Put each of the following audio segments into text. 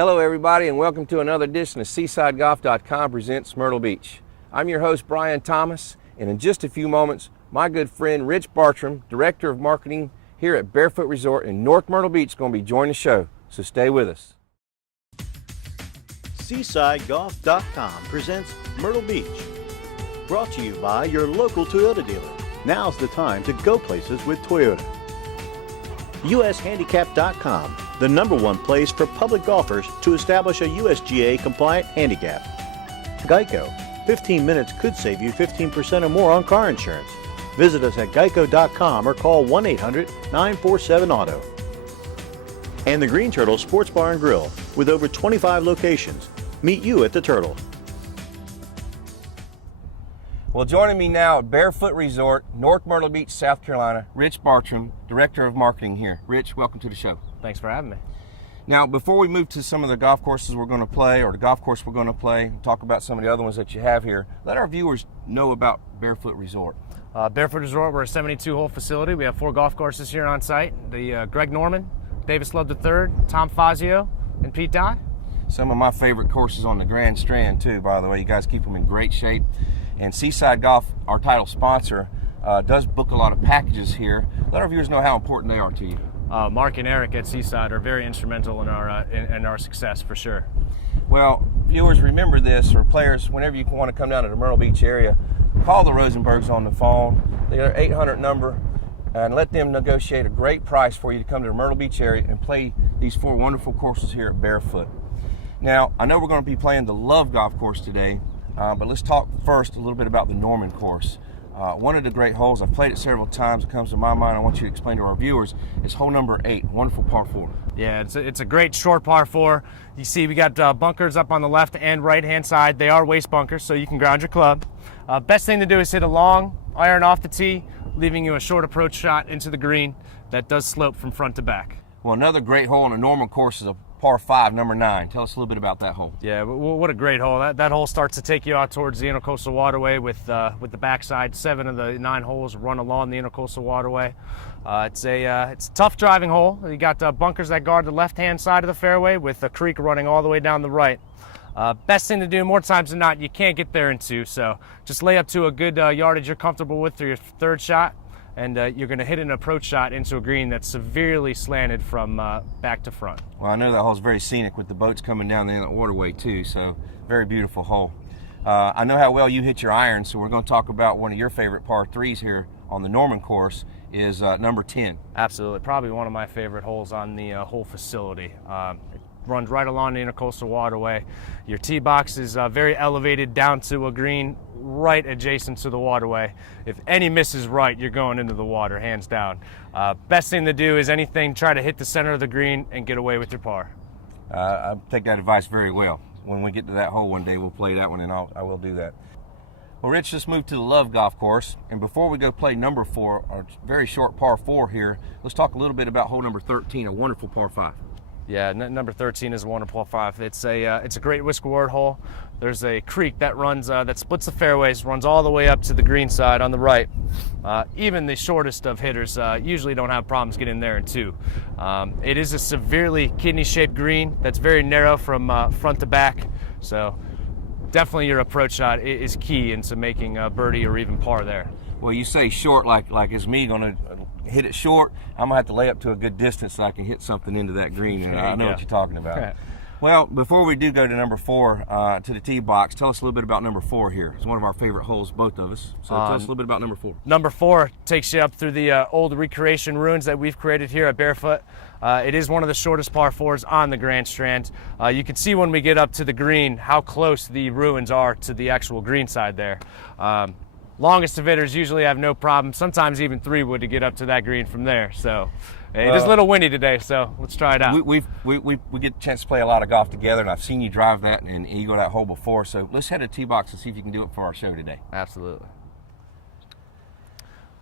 Hello everybody and welcome to another edition of SeasideGolf.com presents Myrtle Beach. I'm your host Brian Thomas, and in just a few moments my good friend Rich Bartram, Director of Marketing here at Barefoot Resort in North Myrtle Beach, is going to be joining the show, so stay with us. SeasideGolf.com presents Myrtle Beach, brought to you by your local Toyota dealer. Now's the time to go places with Toyota. USHandicap.com, the #1 place for public golfers to establish a USGA compliant handicap. Geico, 15 minutes could save you 15% or more on car insurance. Visit us at geico.com or call 1-800-947-AUTO. And the Green Turtle Sports Bar and Grill, with over 25 locations. Meet you at the Turtle. Well, joining me now at Barefoot Resort, North Myrtle Beach, South Carolina, Rich Bartram, Director of Marketing here. Rich, welcome to the show. Thanks for having me. Now, before we move to some of the golf courses we're going to play, or the golf course we're going to play, talk about some of the other ones that you have here, let our viewers know about Barefoot Resort. Barefoot Resort, we're a 72-hole facility. We have 4 golf courses here on site. The Greg Norman, Davis Love III, Tom Fazio, and Pete Dye. Some of my favorite courses on the Grand Strand, too, by the way. You guys keep them in great shape. And Seaside Golf, our title sponsor, does book a lot of packages here. Let our viewers know how important they are to you. Mark and Eric at Seaside are very instrumental in our success, for sure. Well, viewers, remember this, or players, whenever you want to come down to the Myrtle Beach area, call the Rosenbergs on the phone, their 800 number, and let them negotiate a great price for you to come to the Myrtle Beach area and play these 4 wonderful courses here at Barefoot. Now, I know we're going to be playing the Love Golf Course today, but let's talk first a little bit about the Norman course. One of the great holes, I've played it several times, it comes to my mind, I want you to explain to our viewers, is hole number 8, wonderful par 4. Yeah, it's a great short par 4. You see we got bunkers up on the left and right hand side. They are waste bunkers, so you can ground your club. Best thing to do is hit a long iron off the tee, leaving you a short approach shot into the green that does slope from front to back. Well, another great hole on the Norman course is a par 5, number 9. Tell us a little bit about that hole. Yeah, what a great hole. That hole starts to take you out towards the Intercoastal Waterway with the backside. 7 of the 9 holes run along the Intercoastal Waterway. It's a tough driving hole. You got bunkers that guard the left-hand side of the fairway with a creek running all the way down the right. Best thing to do, more times than not, you can't get there in 2, so just lay up to a good yardage you're comfortable with for your 3rd shot, and you're going to hit an approach shot into a green that's severely slanted from back to front. Well, I know that hole's very scenic with the boats coming down the inlet waterway too, so very beautiful hole. I know how well you hit your irons, so we're going to talk about one of your favorite par 3s here on the Norman course is number 10. Absolutely, probably one of my favorite holes on the whole facility. It runs right along the Intercoastal Waterway. Your tee box is very elevated down to a green right adjacent to the waterway. If any misses right, you're going into the water, hands down. Best thing to do is anything, try to hit the center of the green and get away with your par. I take that advice very well. When we get to that hole one day, we'll play that one, and I will do that. Well, Rich, let's move to the Love Golf Course. And before we go play number 4, a very short par 4 here, let's talk a little bit about hole number 13, a wonderful par 5. Yeah, number 13 is a wonderful 5. It's a great whisker ward hole. There's a creek that runs that splits the fairways, runs all the way up to the green side on the right. Even the shortest of hitters usually don't have problems getting there in 2. It is a severely kidney-shaped green that's very narrow from front to back. So definitely your approach shot is key into making a birdie or even par there. Well, you say short like is me going to hit it short. I'm going to have to lay up to a good distance so I can hit something into that green. And I know what you're talking about. Well, before we do go to number 4, to the tee box, tell us a little bit about number 4 here. It's one of our favorite holes, both of us. So tell us a little bit about number 4. Number 4 takes you up through the old recreation ruins that we've created here at Barefoot. It is one of the shortest par 4s on the Grand Strand. You can see when we get up to the green how close the ruins are to the actual green side there. Longest of hitters usually have no problem, sometimes even 3 wood to get up to that green from there. So it is a little windy today, so let's try it out. We get a chance to play a lot of golf together, and I've seen you drive that and eagle that hole before. So let's head to the tee box and see if you can do it for our show today. Absolutely.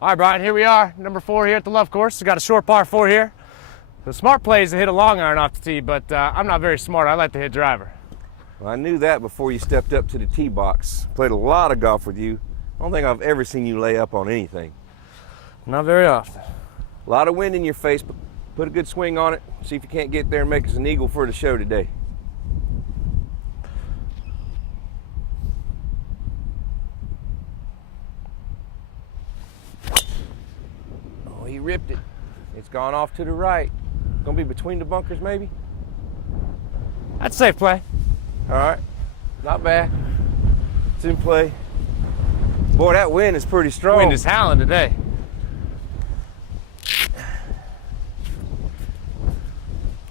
All right, Brian, here we are, number 4 here at the Love Course. We've got a short par 4 here. The smart play is to hit a long iron off the tee, but I'm not very smart. I like to hit driver. Well, I knew that before you stepped up to the tee box. Played a lot of golf with you. I don't think I've ever seen you lay up on anything. Not very often. A lot of wind in your face, but put a good swing on it. See if you can't get there and make us an eagle for the show today. It's gone off to the right. Gonna be between the bunkers, maybe? That's safe play. All right, not bad. It's in play. Boy, that wind is pretty strong. Wind is howling today.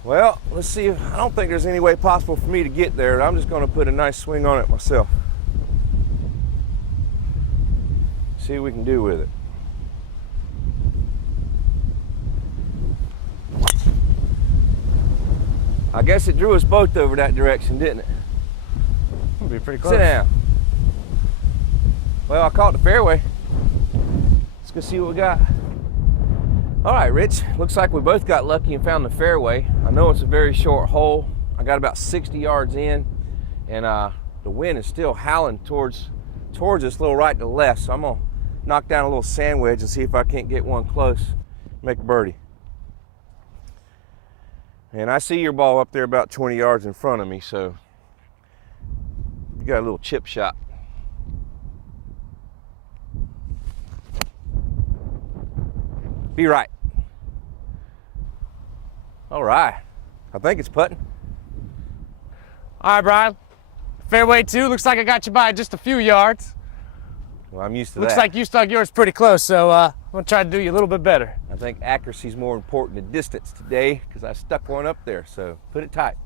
Well, let's see. I don't think there's any way possible for me to get there. I'm just gonna put a nice swing on it myself. See what we can do with it. I guess it drew us both over that direction, didn't it? It'll be pretty close. Sit down. Well, I caught the fairway. Let's go see what we got. All right, Rich, looks like we both got lucky and found the fairway. I know it's a very short hole. I got about 60 yards in, and the wind is still howling towards us a little right to left, so I'm gonna knock down a little sand wedge and see if I can't get one close, make a birdie. And I see your ball up there about 20 yards in front of me, so you got a little chip shot. Be right. All right. I think it's putting. All right, Brian. Fairway 2. Looks like I got you by just a few yards. Well, I'm used to Looks that. like you stuck yours pretty close, so I'm going to try to do you a little bit better. I think accuracy is more important than distance today because I stuck one up there, so put it tight.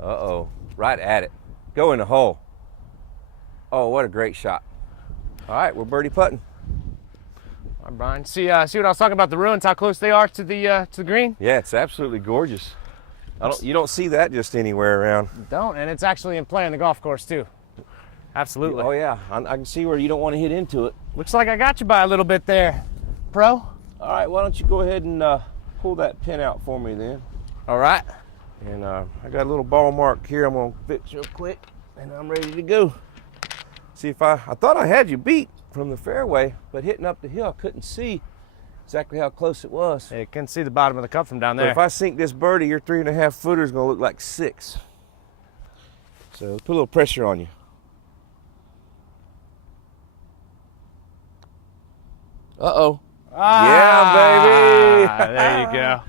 Uh-oh, right at it. Go in the hole. Oh, what a great shot. All right, we're birdie putting. All right, Brian. See what I was talking about, the ruins, how close they are to the green? Yeah, it's absolutely gorgeous. You don't see that just anywhere around. Don't, and it's actually in play on the golf course, too. Absolutely. Oh, yeah, I can see where you don't want to hit into it. Looks like I got you by a little bit there, Pro. All right, why don't you go ahead and pull that pin out for me then. All right. And I got a little ball mark here I'm going to fix real quick, and I'm ready to go. See if I thought I had you beat from the fairway, but hitting up the hill, I couldn't see exactly how close it was. You can see the bottom of the cup from down But there. if I sink this birdie, your 3.5 footer is going to look like 6. So put a little pressure on you. Uh-oh. Yeah, baby. There you go.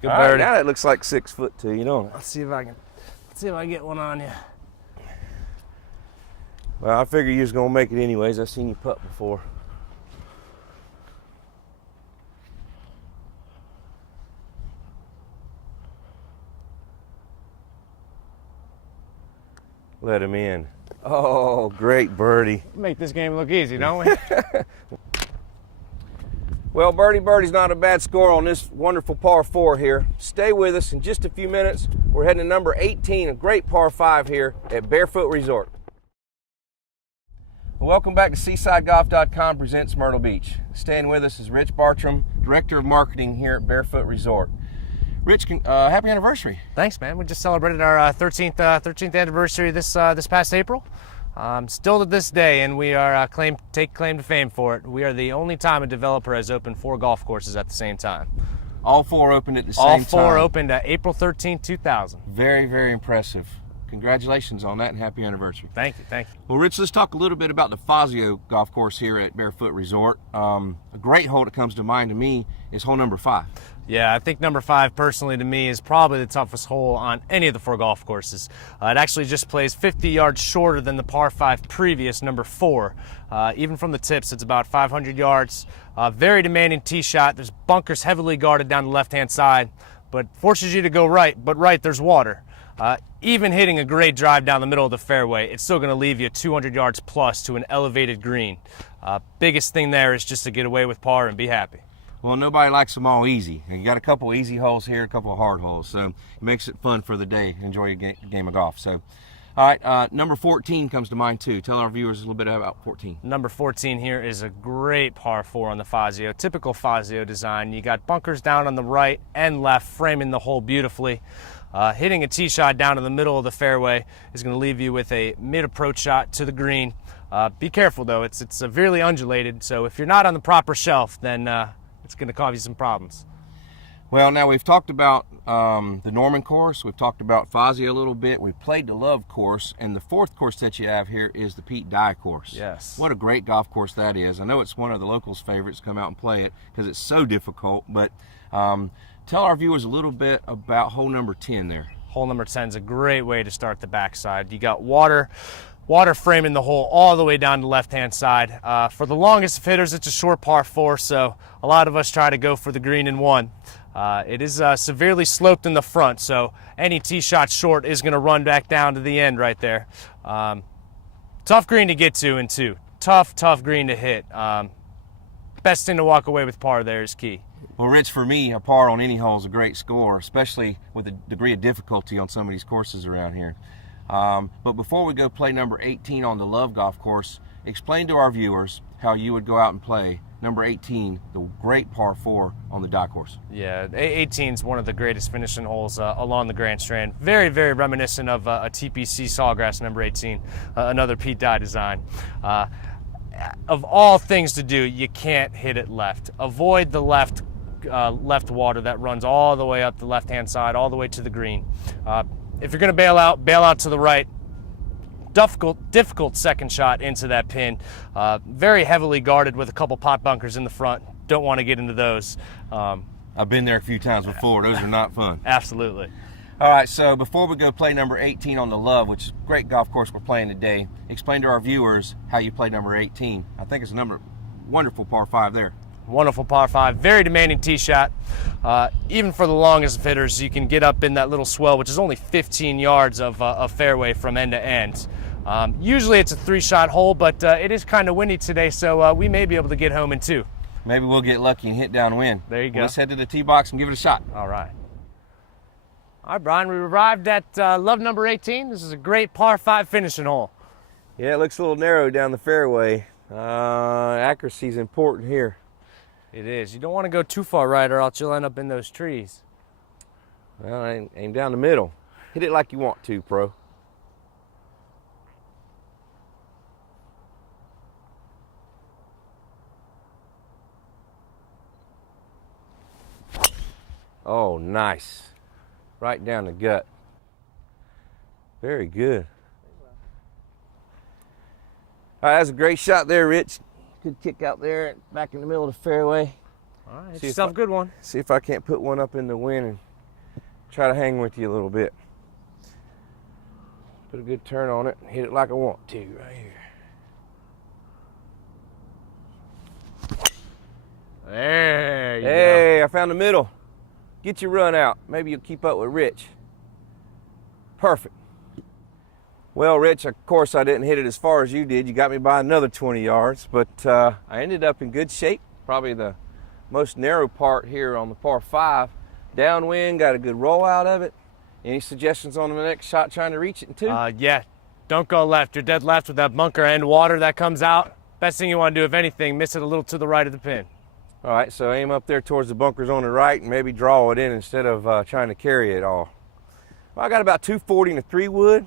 Good All right, birdie. now that looks like 6 foot to you, don't it? Let's see if I can get one on you. Well, I figure you was going to make it anyways. I've seen you putt before. Let him in. Oh, great birdie. Make this game look easy, don't we? Well, birdie's not a bad score on this wonderful par 4 here. Stay with us in just a few minutes. We're heading to number 18, a great par 5 here at Barefoot Resort. Welcome back to SeasideGolf.com presents Myrtle Beach. Staying with us is Rich Bartram, Director of Marketing here at Barefoot Resort. Rich, happy anniversary. Thanks, man. We just celebrated our 13th anniversary this past April. Still to this day, and we are take claim to fame for it. We are the only time a developer has opened 4 golf courses at the same time. All 4 opened at the same time. All 4 opened April 13, 2000. Very, very impressive. Congratulations on that and happy anniversary. Thank you, thank you. Well, Rich, let's talk a little bit about the Fazio golf course here at Barefoot Resort. A great hole that comes to mind to me is hole number 5. Yeah, I think number 5 personally to me is probably the toughest hole on any of the 4 golf courses. It actually just plays 50 yards shorter than the par 5 previous, number 4. Even from the tips, it's about 500 yards. Very demanding tee shot. There's bunkers heavily guarded down the left-hand side, but forces you to go right, but right there's water. Even hitting a great drive down the middle of the fairway, it's still going to leave you 200 yards plus to an elevated green. Biggest thing there is just to get away with par and be happy. Well, nobody likes them all easy. And you got a couple easy holes here, a couple of hard holes. So it makes it fun for the day. Enjoy your game of golf. So, all right, number 14 comes to mind too. Tell our viewers a little bit about 14. Number 14 here is a great par 4 on the Fazio. Typical Fazio design. You got bunkers down on the right and left, framing the hole beautifully. Hitting a tee shot down in the middle of the fairway is going to leave you with a mid-approach shot to the green. Be careful though, it's severely undulated, so if you're not on the proper shelf, then it's going to cause you some problems. Well, now we've talked about the Norman course. We've talked about Fozzie a little bit. We've played the Love course. And the fourth course that you have here is the Pete Dye course. Yes. What a great golf course that is. I know it's one of the locals' favorites to come out and play it because it's so difficult. But tell our viewers a little bit about hole number 10 there. Hole number 10 is a great way to start the backside. You got water framing the hole all the way down the left-hand side. For the longest of hitters, it's a short par 4, so a lot of us try to go for the green in 1. It is severely sloped in the front, so any tee shot short is going to run back down to the end right there. Tough green to get to in 2. Tough green to hit. Best thing to walk away with par there is key. Well, Rich, for me, a par on any hole is a great score, especially with the degree of difficulty on some of these courses around here. But before we go play number 18 on the Love golf course, explain to our viewers how you would go out and play number 18, the great par 4 on the Dye course. Yeah, 18 is one of the greatest finishing holes along the Grand Strand. Very, very reminiscent of a TPC Sawgrass number 18, another Pete Dye design. Of all things to do, you can't hit it left. Avoid the left water that runs all the way up the left-hand side, all the way to the green. If you're going to bail out to the right. Difficult second shot into that pin. Very heavily guarded with a couple pot bunkers in the front. Don't want to get into those. I've been there a few times before. Those are not fun. Absolutely. All right, so before we go play number 18 on the Love, which is a great golf course we're playing today, explain to our viewers how you play number 18. I think it's a wonderful par 5 there. Wonderful par 5, very demanding tee shot. Even for the longest of hitters, you can get up in that little swell, which is only 15 yards of fairway from end to end. Usually it's a 3-shot hole, but it is kind of windy today, so we may be able to get home in 2. Maybe we'll get lucky and hit downwind. There you go. Well, let's head to the tee box and give it a shot. All right. All right, Brian, we arrived at Love number 18. This is a great par 5 finishing hole. Yeah, it looks a little narrow down the fairway. Accuracy is important here. It is. You don't want to go too far right or else you'll end up in those trees. Well, aim down the middle. Hit it like you want to, pro. Oh, nice. Right down the gut. Very good. All right, that's a great shot there, Rich. Good kick out there, back in the middle of the fairway. All right, yourself a good one. See if I can't put one up in the wind and try to hang with you a little bit. Put a good turn on it and hit it like I want to right here. There you go. Hey, I found the middle. Get your run out. Maybe you'll keep up with Rich. Perfect. Well, Rich, of course I didn't hit it as far as you did. You got me by another 20 yards, but I ended up in good shape. Probably the most narrow part here on the par 5. Downwind, got a good roll out of it. Any suggestions on the next shot trying to reach it in 2? Yeah, don't go left. You're dead left with that bunker end water that comes out. Best thing you want to do, if anything, miss it a little to the right of the pin. All right, so aim up there towards the bunkers on the right and maybe draw it in instead of trying to carry it all. Well, I got about 240 in a 3-wood,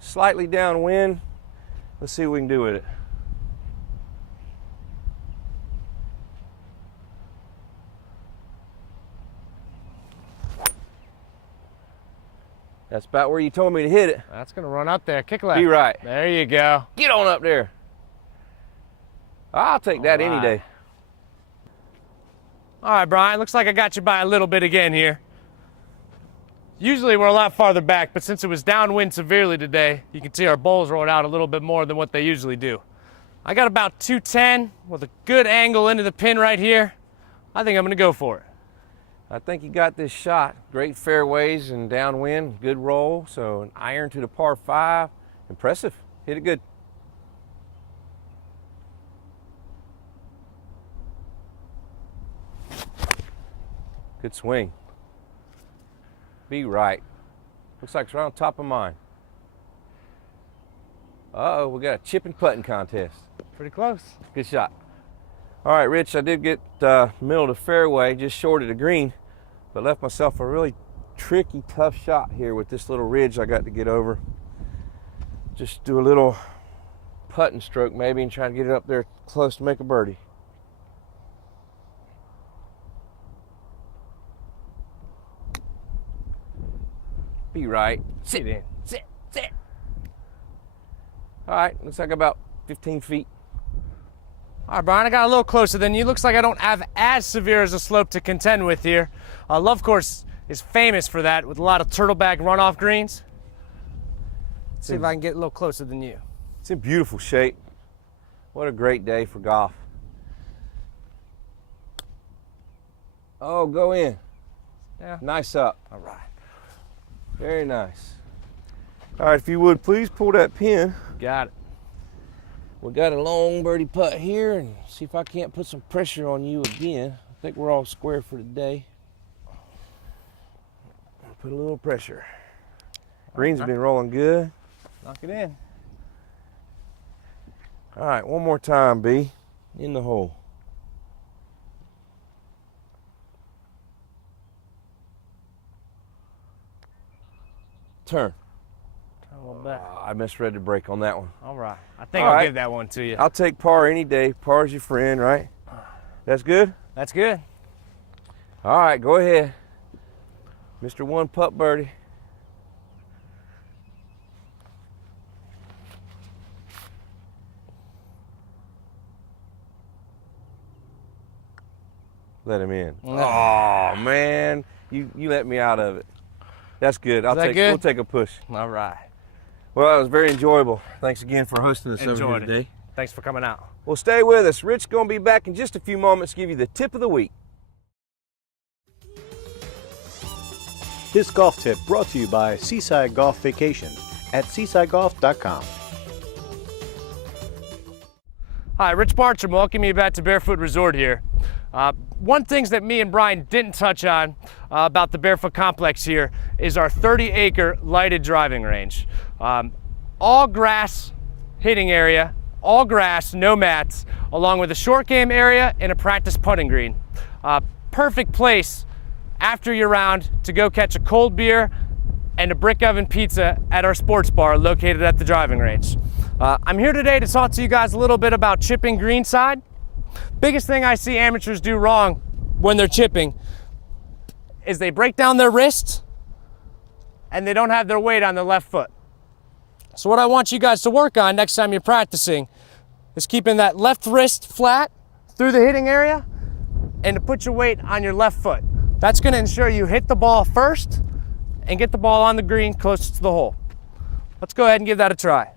slightly downwind. Let's see what we can do with it. That's about where you told me to hit it. That's going to run up there. Kick left. Be right. There you go. Get on up there. I'll take that any day. All right, Brian, looks like I got you by a little bit again here. Usually we're a lot farther back, but since it was downwind severely today, you can see our bowls rolled out a little bit more than what they usually do. I got about 210 with a good angle into the pin right here. I think I'm going to go for it. I think you got this shot. Great fairways and downwind, good roll. So an iron to the par 5. Impressive. Hit it good. Good swing. Be right. Looks like it's right on top of mine. Uh-oh, we got a chip and putting contest. Pretty close. Good shot. All right, Rich, I did get middle of the fairway, just short of the green, but left myself a really tricky, tough shot here with this little ridge I got to get over. Just do a little putting stroke maybe and try to get it up there close to make a birdie. Be right. Sit in. Sit. All right, looks like about 15 feet. All right, Brian, I got a little closer than you. Looks like I don't have as severe as a slope to contend with here. Love Course is famous for that, with a lot of turtleback runoff greens. Let's see if I can get a little closer than you. It's in beautiful shape. What a great day for golf. Oh, go in. Yeah. Nice up. All right. Very nice. All right, if you would, please pull that pin. Got it. We got a long birdie putt here, and see if I can't put some pressure on you again. I think we're all square for today. Put a little pressure. Greens have been rolling good. Knock it in. All right, one more time, B. In the hole. Turn. A little back. I misread the break on that one. All right. I think All I'll right. give that one to you. I'll take par any day. Par's your friend, right? That's good? That's good. All right, go ahead. Mr. One Putt Birdie. Let him in. Oh, man. You let me out of it. That's good. We'll take a push. All right. Well, it was very enjoyable. Thanks again for hosting us over here Enjoyed it. today. Thanks for coming out. Well, stay with us. Rich going to be back in just a few moments to give you the tip of the week. This golf tip brought to you by Seaside Golf Vacation at seasidegolf.com. Hi, Rich Bartram, welcome you back to Barefoot Resort here. One thing that me and Brian didn't touch on about the Barefoot Complex here is our 30-acre lighted driving range. All grass hitting area, all grass, no mats, along with a short game area and a practice putting green. Perfect place after your round to go catch a cold beer and a brick oven pizza at our sports bar located at the driving range. I'm here today to talk to you guys a little bit about chipping greenside. Biggest thing I see amateurs do wrong when they're chipping is they break down their wrists and they don't have their weight on their left foot. So what I want you guys to work on next time you're practicing is keeping that left wrist flat through the hitting area and to put your weight on your left foot. That's going to ensure you hit the ball first and get the ball on the green closest to the hole. Let's go ahead and give that a try.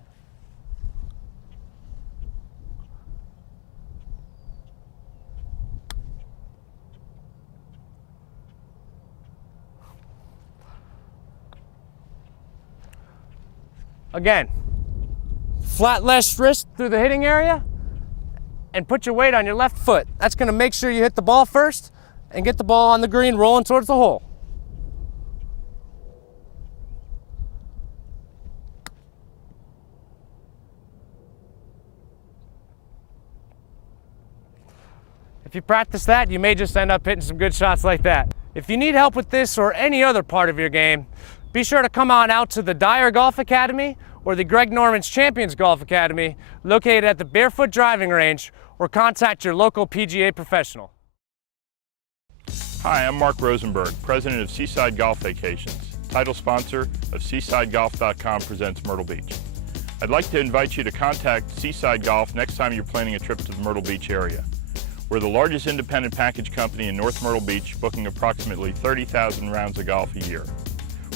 Again, flat left wrist through the hitting area and put your weight on your left foot. That's going to make sure you hit the ball first and get the ball on the green rolling towards the hole. If you practice that, you may just end up hitting some good shots like that. If you need help with this or any other part of your game, be sure to come on out to the Dyer Golf Academy or the Greg Norman's Champions Golf Academy located at the Barefoot Driving Range, or contact your local PGA professional. Hi, I'm Mark Rosenberg, president of Seaside Golf Vacations, title sponsor of SeasideGolf.com presents Myrtle Beach. I'd like to invite you to contact Seaside Golf next time you're planning a trip to the Myrtle Beach area. We're the largest independent package company in North Myrtle Beach, booking approximately 30,000 rounds of golf a year.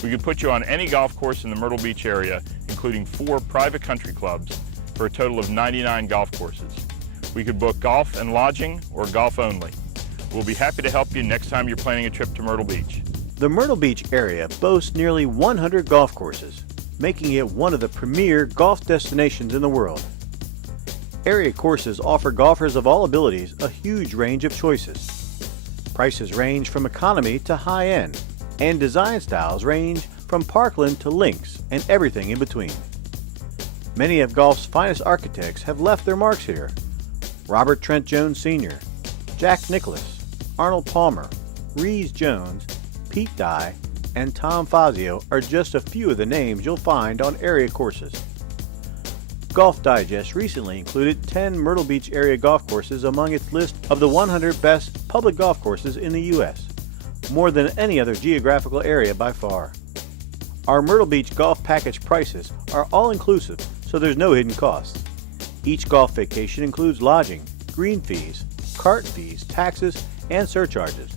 We could put you on any golf course in the Myrtle Beach area, including 4 private country clubs, for a total of 99 golf courses. We could book golf and lodging or golf only. We'll be happy to help you next time you're planning a trip to Myrtle Beach. The Myrtle Beach area boasts nearly 100 golf courses, making it one of the premier golf destinations in the world. Area courses offer golfers of all abilities a huge range of choices. Prices range from economy to high-end, and design styles range from parkland to links and everything in between. Many of golf's finest architects have left their marks here. Robert Trent Jones Sr., Jack Nicklaus, Arnold Palmer, Rees Jones, Pete Dye, and Tom Fazio are just a few of the names you'll find on area courses. Golf Digest recently included 10 Myrtle Beach area golf courses among its list of the 100 best public golf courses in the U.S., more than any other geographical area by far. Our Myrtle Beach golf package prices are all-inclusive, so there's no hidden costs. Each golf vacation includes lodging, green fees, cart fees, taxes, and surcharges.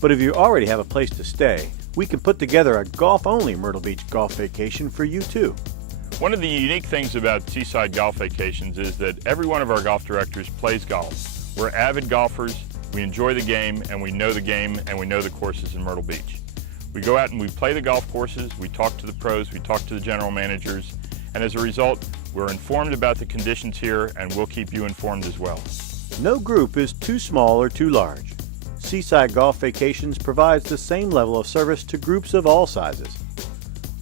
But if you already have a place to stay, we can put together a golf-only Myrtle Beach golf vacation for you too. One of the unique things about Seaside Golf Vacations is that every one of our golf directors plays golf. We're avid golfers, we enjoy the game, and we know the courses in Myrtle Beach. We go out and we play the golf courses, we talk to the pros, we talk to the general managers, and as a result, we're informed about the conditions here, and we'll keep you informed as well. No group is too small or too large. Seaside Golf Vacations provides the same level of service to groups of all sizes.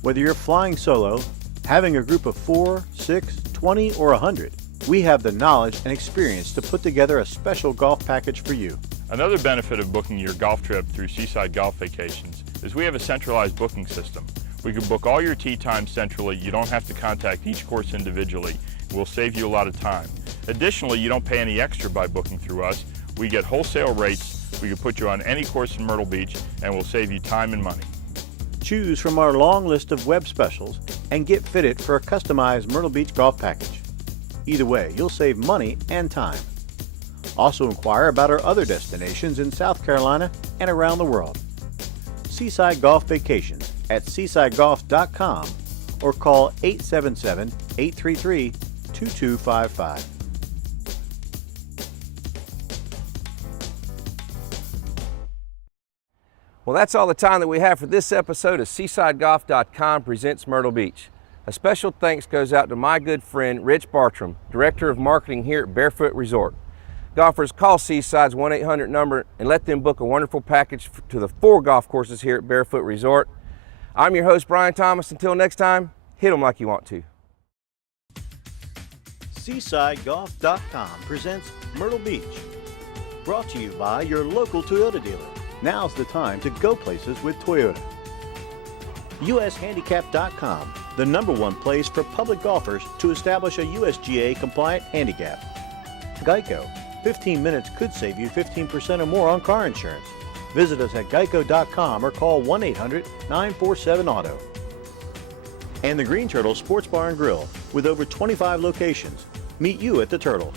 Whether you're flying solo, having a group of 4, 6, 20, or 100, we have the knowledge and experience to put together a special golf package for you. Another benefit of booking your golf trip through Seaside Golf Vacations is we have a centralized booking system. We can book all your tee times centrally. You don't have to contact each course individually. We'll save you a lot of time. Additionally, you don't pay any extra by booking through us. We get wholesale rates. We can put you on any course in Myrtle Beach, and we'll save you time and money. Choose from our long list of web specials and get fitted for a customized Myrtle Beach golf package. Either way, you'll save money and time. Also inquire about our other destinations in South Carolina and around the world. Seaside Golf Vacations at seasidegolf.com or call 877-833-2255. Well, that's all the time that we have for this episode of SeasideGolf.com presents Myrtle Beach. A special thanks goes out to my good friend Rich Bartram, Director of Marketing here at Barefoot Resort. Golfers, call Seaside's 1-800 number and let them book a wonderful package to the 4 golf courses here at Barefoot Resort. I'm your host, Brian Thomas. Until next time, hit them like you want to. SeasideGolf.com presents Myrtle Beach. Brought to you by your local Toyota dealer. Now's the time to go places with Toyota. USHandicap.com, the #1 place for public golfers to establish a USGA compliant handicap. Geico, 15 minutes could save you 15% or more on car insurance. Visit us at geico.com or call 1-800-947-AUTO. And the Green Turtle Sports Bar and Grill, with over 25 locations. Meet you at the Turtle.